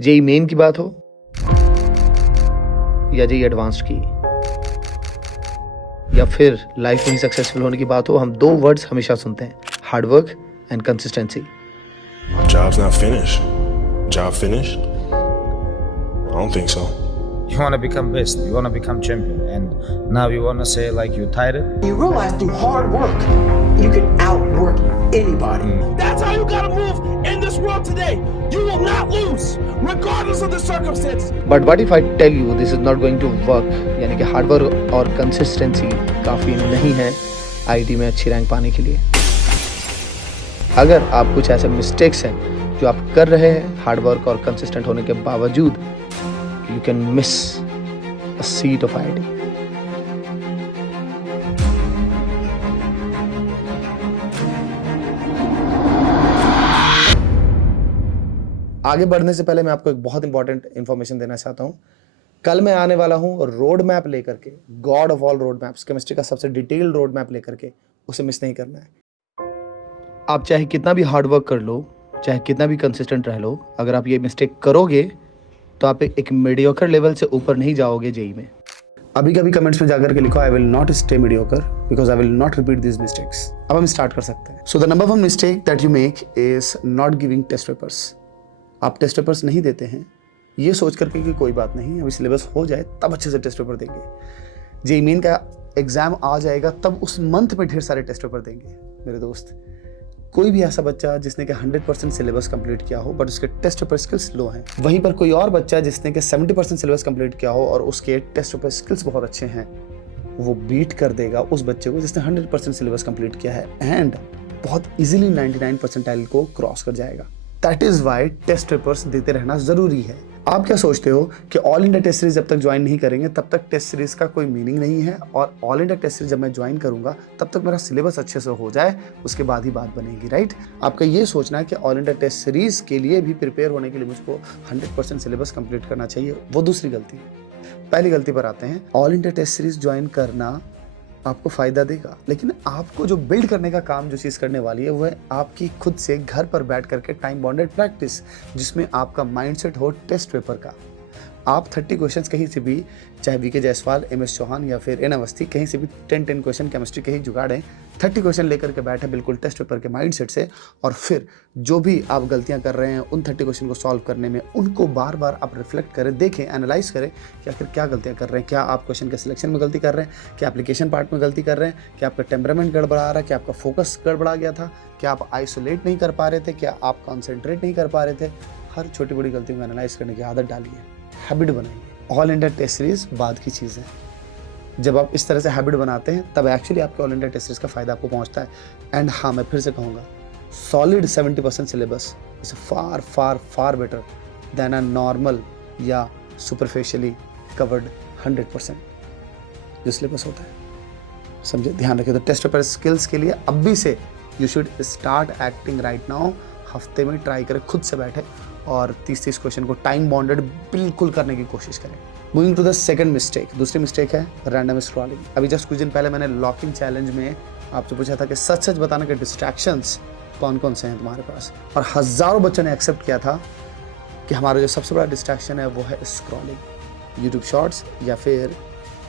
JEE main की बात हो या जेई एडवांस्ड की या फिर लाइफ में सक्सेसफुल होने की बात हो, हम 2 वर्ड्स हमेशा सुनते हैं, hard work and consistency. Job's not finished. Job finished? I don't think so. You want to become best, you want to become champion, and now you want to say like you're tired. You realize through hard work, you can outwork anybody. That's how you gotta move in this world today. You will not lose, regardless of the circumstances. But what if I tell you this is not going to work? यानी कि hard work और consistency काफ़ी नहीं है IT में अच्छी rank पाने के लिए। अगर आप कुछ ऐसे मिस्टेक्स हैं जो आप कर रहे हैं हार्डवर्क और कंसिस्टेंट होने के बावजूद, you can miss a seat of IIT. आगे बढ़ने से पहले मैं आपको एक बहुत इंपॉर्टेंट इंफॉर्मेशन देना चाहता हूं। कल मैं आने वाला हूं रोड मैप लेकर के, God of all road maps, chemistry का सबसे डिटेल्ड रोड मैप लेकर के, उसे मिस नहीं करना है। आप चाहे कितना भी हार्डवर्क कर लो, चाहे कितना भी कंसिस्टेंट रह लो, अगर आप ये मिस्टेक करोगे तो आप एक मीडियोकर लेवल से ऊपर नहीं जाओगे जेई में। अभी कभी कमेंट्स में जाकर के लिखो I will not stay mediocre because I will not repeat this mistakes. अब हम स्टार्ट कर सकते हैं। So the number 1 mistake that you make is not giving test papers. आप टेस्ट पेपर्स नहीं देते हैं ये सोच करके कि कोई बात नहीं, अभी सिलेबस हो जाए तब अच्छे से टेस्ट पेपर देंगे। जेई मेन का एग्जाम आ जाएगा तब उस मंथ में ढेर सारे टेस्ट पेपर देंगे। मेरे दोस्त, कोई भी ऐसा बच्चा जिसने कि 100% सिलेबस कंप्लीट किया हो बट उसके टेस्ट पेपर स्किल्स लो हैं, वहीं पर कोई और बच्चा जिसने कि 70% सिलेबस कंप्लीट किया हो और उसके टेस्ट पेपर स्किल्स बहुत अच्छे हैं, वो बीट कर देगा उस बच्चे को जिसने 100% सिलेबस कंप्लीट किया है एंड बहुत इजीली 99 परसेंटाइल को क्रॉस कर जाएगा। That is why test papers देते रहना जरूरी है। आप क्या सोचते हो कि ऑल इंडिया टेस्ट सीरीज जब तक ज्वाइन नहीं करेंगे तब तक टेस्ट सीरीज का कोई मीनिंग नहीं है, और ऑल इंडिया टेस्ट सीरीज जब मैं ज्वाइन करूंगा तब तक मेरा सिलेबस अच्छे से हो जाए, उसके बाद ही बात बनेगी, राइट? आपका ये सोचना है कि ऑल इंडिया टेस्ट सीरीज के लिए भी प्रिपेयर होने के लिए मुझको 100% सिलेबस कंप्लीट करना चाहिए, वो दूसरी गलती है। पहली गलती पर आते हैं। All India test series join करना आपको फायदा देगा, लेकिन आपको जो बिल्ड करने का काम जो चीज़ करने वाली है वो है आपकी खुद से घर पर बैठ करके टाइम बाउंडेड प्रैक्टिस, जिसमें आपका माइंडसेट हो टेस्ट पेपर का। आप 30 क्वेश्चंस कहीं से भी, चाहे वीके जायसवाल, MS चौहान या फिर एन अवस्थी, कहीं से भी 10 क्वेश्चन केमिस्ट्री के ही जुगाड़ें, 30 क्वेश्चन लेकर के बैठे बिल्कुल टेस्ट पेपर के माइंडसेट से, और फिर जो भी आप गलतियां कर रहे हैं उन 30 क्वेश्चन को सॉल्व करने में उनको बार बार आप रिफ्लेक्ट करें, देखें, एनालाइज करें कि आखिर क्या गलतियां कर रहे हैं। क्या आप क्वेश्चन के सिलेक्शन में गलती कर रहे हैं, क्या एप्लीकेशन पार्ट में गलती कर रहे हैं, क्या आपका टेम्परामेंट गड़बड़ा रहा है, क्या आपका फोकस गड़बड़ा गया था, क्या आप आइसोलेट नहीं कर पा रहे थे, क्या आप कॉन्सेंट्रेट नहीं कर पा रहे थे। हर छोटी बड़ी गलती को एनालाइज करने की आदत डालिए, हैबिट बनाइए। ऑल इंडिया टेस्ट सीरीज बाद की चीज़ है। जब आप इस तरह से हैबिट बनाते हैं तब एक्चुअली आपके ऑल इंडिया टेस्ट सीरीज का फायदा आपको पहुंचता है। एंड हाँ, मैं फिर से कहूँगा, solid 70% syllabus is far far far better than a normal या सुपरफिशियली कवर्ड 100% जो सिलेबस होता है। समझे, ध्यान रखिए। तो टेस्ट पेपर स्किल्स के लिए अभी से you should start acting right now. हफ्ते में ट्राई करें, खुद से बैठे और 30 क्वेश्चन को टाइम बाउंडेड बिल्कुल करने की कोशिश करें। Moving to the second mistake, दूसरी मिस्टेक है रैंडम स्क्रॉलिंग। अभी जस्ट कुछ दिन पहले मैंने लॉकिंग चैलेंज में आपसे पूछा था कि सच सच बताने के डिस्ट्रैक्शंस कौन कौन से हैं तुम्हारे पास, और हज़ारों बच्चों ने एक्सेप्ट किया था कि हमारा जो सबसे बड़ा डिस्ट्रैक्शन है वो है स्क्रॉलिंग। यूट्यूब शॉर्ट्स या फिर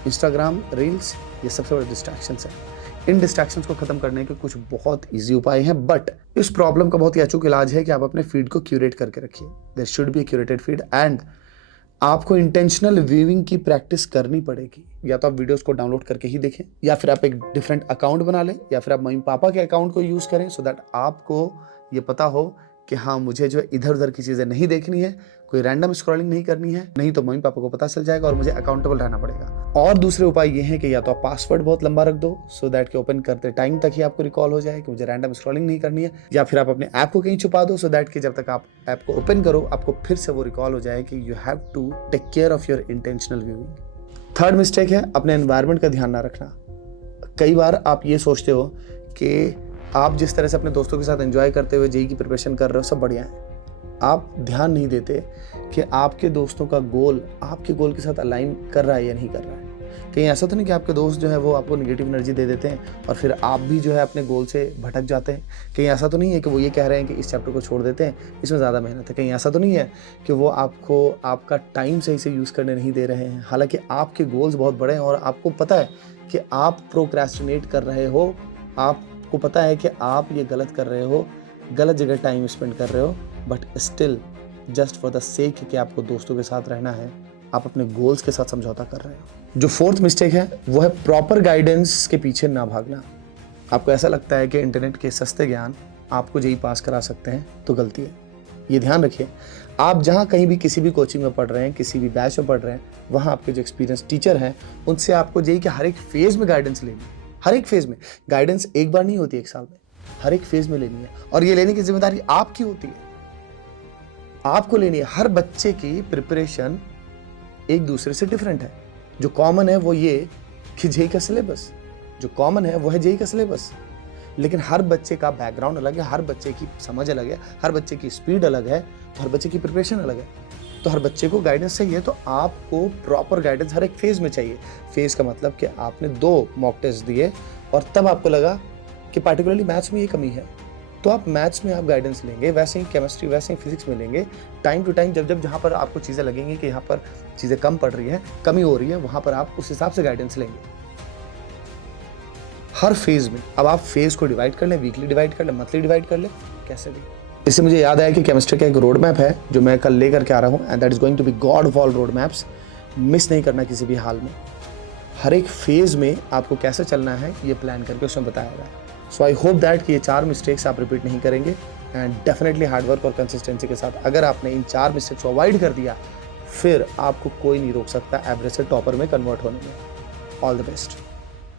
इंस्टाग्राम रील्स, ये सबसे बड़े डिस्ट्रैक्शंस हैं। इन डिस्ट्रैक्शंस को खत्म करने के कुछ बहुत इजी उपाय हैं, बट इस प्रॉब्लम का बहुत ही अचूक इलाज है कि आप अपने फीड को क्यूरेट करके रखिए। There should be a curated feed and आपको इंटेंशनल व्यूइंग की प्रैक्टिस करनी पड़ेगी। या तो आप वीडियोस को डाउनलोड करके ही देखें, या फिर आप एक डिफरेंट अकाउंट बना लें, या फिर आप मम्मी पापा के अकाउंट को यूज़ करें, सो दैट आपको ये पता हो कि हाँ, मुझे जो इधर उधर की चीज़ें नहीं देखनी है, कोई रैंडम स्क्रॉलिंग नहीं करनी है, नहीं तो मम्मी पापा को पता चल जाएगा और मुझे अकाउंटेबल रहना पड़ेगा। और दूसरे उपाय ये हैं कि या तो आप पासवर्ड बहुत लंबा रख दो सो दैट कि ओपन करते टाइम तक ही आपको रिकॉल हो जाए कि मुझे रैंडम स्क्रॉलिंग नहीं करनी है, या फिर आप अपने ऐप को कहीं छुपा दो सो दैट कि जब तक आप ऐप को ओपन करो आपको फिर से वो रिकॉल हो जाए कि you have to take care of your intentional viewing. Third mistake है अपने एनवायरनमेंट का ध्यान ना रखना। कई बार आप ये सोचते हो कि आप जिस तरह से अपने दोस्तों के साथ एंजॉय करते हुए जेईई की प्रिपरेशन कर रहे हो सब बढ़िया है, आप ध्यान नहीं देते कि आपके दोस्तों का गोल आपके गोल के साथ अलाइन कर रहा है या नहीं कर रहा है। कहीं ऐसा तो नहीं कि आपके दोस्त जो है वो आपको नेगेटिव एनर्जी दे देते हैं और फिर आप भी जो है अपने गोल से भटक जाते हैं? कहीं ऐसा तो नहीं है कि वो ये कह रहे हैं कि इस चैप्टर को छोड़ देते हैं, इसमें ज़्यादा मेहनत है? कहीं ऐसा तो नहीं है कि वो आपको आपका टाइम सही से यूज़ करने नहीं दे रहे हैं, हालांकि आपके गोल्स बहुत बड़े हैं और आपको पता है कि आप प्रोक्रेस्टिनेट कर रहे हो, आपको पता है कि आप ये गलत कर रहे हो, गलत जगह टाइम स्पेंड कर रहे हो, but still just for the sake कि आपको दोस्तों के साथ रहना है, आप अपने गोल्स के साथ समझौता कर रहे हो। जो फोर्थ मिस्टेक है वो है प्रॉपर गाइडेंस के पीछे ना भागना। आपको ऐसा लगता है कि इंटरनेट के सस्ते ज्ञान आपको जेईई पास करा सकते हैं, तो गलती है। ये ध्यान रखिए, आप जहाँ कहीं भी किसी भी कोचिंग में पढ़ रहे हैं, किसी भी बैच में पढ़ रहे हैं, वहाँ आपके जो एक्सपीरियंस टीचर हैं उनसे आपको जेईई के हर एक फेज़ में गाइडेंस लेनी है। हर एक फेज़ में गाइडेंस एक बार नहीं होती, एक साल में, हर एक फेज़ में लेनी है और ये लेने की जिम्मेदारी आपकी होती है, आपको लेनी है। हर बच्चे की प्रिपरेशन एक दूसरे से डिफरेंट है। जो कॉमन है वो ये कि जेईई का सिलेबस, जो कॉमन है वो है जेईई का सिलेबस, लेकिन हर बच्चे का बैकग्राउंड अलग है, हर बच्चे की समझ अलग है, हर बच्चे की स्पीड अलग है, तो हर बच्चे की प्रिपरेशन अलग है। तो हर बच्चे को गाइडेंस चाहिए, तो आपको प्रॉपर गाइडेंस हर एक फेज़ में चाहिए। फेज़ का मतलब कि आपने 2 मॉक टेस्ट दिए और तब आपको लगा कि पार्टिकुलरली मैथ्स में ये कमी है, तो आप मैथ्स में आप गाइडेंस लेंगे, वैसे ही केमिस्ट्री, वैसे ही फिजिक्स में लेंगे। टाइम टू टाइम जब जहाँ पर आपको चीज़ें लगेंगी कि यहाँ पर चीज़ें कम पड़ रही है, कमी हो रही है, वहाँ पर आप उस हिसाब से गाइडेंस लेंगे हर फेज़ में। अब आप फेज़ को डिवाइड कर लें, वीकली डिवाइड कर लें, मंथली डिवाइड कर लें, कैसे भी। इससे मुझे याद आया कि केमिस्ट्री का एक रोड मैप है जो मैं कल लेकर के आ रहा हूँ, and that is going to be god of all road maps. Miss नहीं करना किसी भी हाल में। हर एक फेज़ में आपको कैसे चलना है ये प्लान करके उसमें बताया गया है। सो आई होप दैट कि ये 4 मिस्टेक्स आप रिपीट नहीं करेंगे, एंड डेफिनेटली हार्डवर्क और कंसिस्टेंसी के साथ अगर आपने इन 4 मिस्टेक्स को अवॉइड कर दिया, फिर आपको कोई नहीं रोक सकता एवरेज से टॉपर में कन्वर्ट होने में। All the best.